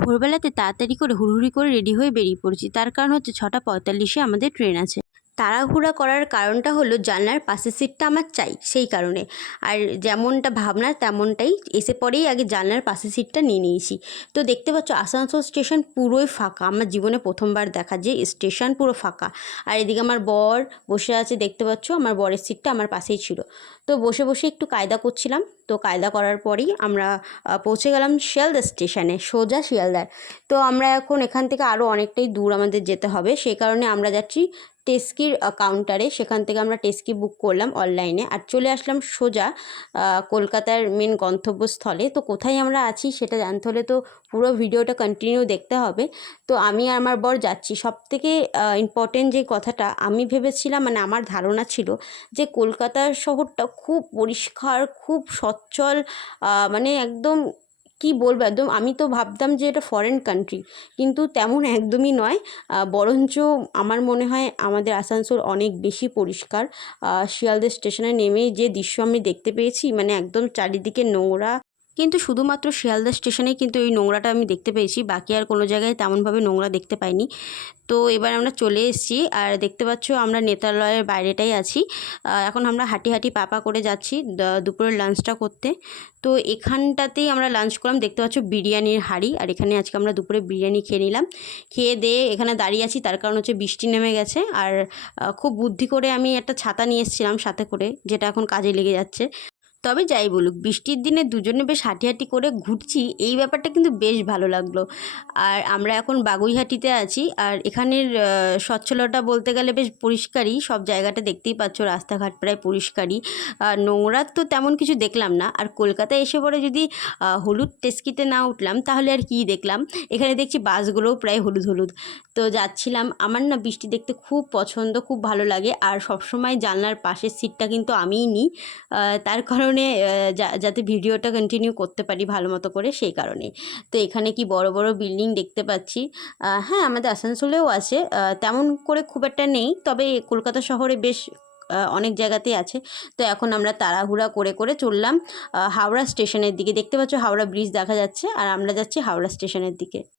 ভোরবেলাতে তাড়াতাড়ি করে হুড়হুড়ি করে রেডি হয়ে বেরিয়ে পড়েছি। তার কারণ হচ্ছে ছটা পঁয়তাল্লিশে আমাদের ট্রেন আছে। তাড়াহুড়া করার কারণটা হলো জানলার পাশের সিটটা আমার চাই, সেই কারণে। আর যেমনটা ভাবনা, তেমনটাই এসে পরেই আগে জানলার পাশের সিটটা নিয়ে নিয়েছি। তো দেখতে পাচ্ছ, আসানসোল স্টেশন পুরোই ফাঁকা। আমার জীবনে প্রথমবার দেখা যে স্টেশন পুরো ফাঁকা। আর এদিকে আমার বর বসে আছে, দেখতে পাচ্ছ, আমার বরের সিটটা আমার পাশেই ছিল। তো বসে বসে একটু কায়দা করছিলাম। তো কায়দা করার পরেই আমরা পৌঁছে গেলাম শিয়ালদা স্টেশনে, সোজা শিয়ালদার। তো আমরা এখন এখান থেকে আরও অনেকটাই দূর আমাদের যেতে হবে। সেই কারণে আমরা যাচ্ছি টেস্কির কাউন্টারে সেখান থেকে আমরা টেস্কি বুক করলাম অনলাইনে আর চলে আসলাম সোজা কলকাতার মেন গন্তব্যস্থলে। তো কোথায় আমরা আছি সেটা জানতে হলে তো পুরো ভিডিওটা কন্টিনিউ দেখতে হবে। তো আমি আর আমার বর যাচ্ছি। সব থেকে ইম্পর্টেন্ট যে কথাটা আমি ভেবেছিলাম মানে আমার ধারণা ছিল যে কলকাতার শহরটা খুব পরিষ্কার, খুব সচ্ছল মানে একদম কি বলব? একদম আমি তো ভাবতাম যে এটা ফরেন কান্ট্রি কিন্তু তেমন একদমই নয়। বরঞ্চ আমার মনে হয় আমাদের আসানসোল অনেক বেশি পরিষ্কার। শিয়ালদের শিয়ালদা স্টেশনে নেমে যে দৃশ্য আমি দেখতে পেয়েছি মানে একদম চারিদিকে নোংরা কিন্তু শুধুমাত্র শিয়ালদা স্টেশনেই কিন্তু এই নোংরাটা আমি দেখতে পেয়েছি। বাকি আর কোনো জায়গায় তেমনভাবে নোংরা দেখতে পাইনি। তো এবার আমরা চলে এসেছি আর দেখতে পাচ্ছ আমরা নেতালয়ের বাইরেটাই আছি। এখন আমরা হাঁটি হাঁটি পাপা করে যাচ্ছি দুপুরের লাঞ্চটা করতে। তো এখানটাতেই আমরা লাঞ্চ করলাম। দেখতে পাচ্ছ বিরিয়ানির হাঁড়ি। আর এখানে আজকে আমরা দুপুরে বিরিয়ানি খেয়ে নিলাম। খেয়ে দিয়ে এখানে দাঁড়িয়ে আছি। তার কারণ হচ্ছে বৃষ্টি নেমে গেছে। আর খুব বুদ্ধি করে আমি একটা ছাতা নিয়ে এসেছিলাম সাথে করে, যেটা এখন কাজে লেগে যাচ্ছে। তবে যাই বলুক, বৃষ্টির দিনে দুজনে বেশ হাঁটি করে ঘুরছি, এই ব্যাপারটা কিন্তু বেশ ভালো লাগল। আর আমরা এখন বাগুইহাটিতে আছি, আর এখানের স্বচ্ছলতা বলতে গেলে বেশ পরিষ্কারই, সব জায়গাটা দেখতেই পাচ্ছ রাস্তাঘাট প্রায় পরিষ্কারই। আর নোংরা তো তেমন কিছু দেখলাম না, আর কলকাতায় এসে পরে যদি হলুদ টেস্কিতে না উঠলাম, তাহলে আর কি দেখলাম? এখানে দেখছি বাসগুলোও প্রায় হলুদ হলুদ। তো যাচ্ছিলাম, আমার না বৃষ্টি দেখতে খুব পছন্দ, খুব ভালো লাগে, আর সবসময় জানলার পাশের সিটটা কিন্তু আমিই নিই। তার কারণে যা- যাতে ভিডিওটা কন্টিনিউ করতে পারি ভালো মতো করে সেই কারণে তো এখানে কি বড় বড় বিল্ডিং দেখতে পাচ্ছি। হ্যাঁ আমাদের আসানসোলেও আছে। তেমন করে খুব একটা নেই, তবে কলকাতা শহরে বেশ অনেক জায়গাতেই আছে। তো এখন আমরা তাড়াহুড়া করে করে চললাম হাওড়া স্টেশনের দিকে। দেখতে পাচ্ছ হাওড়া ব্রিজ দেখা যাচ্ছে, আর আমরা যাচ্ছি হাওড়া স্টেশনের দিকে।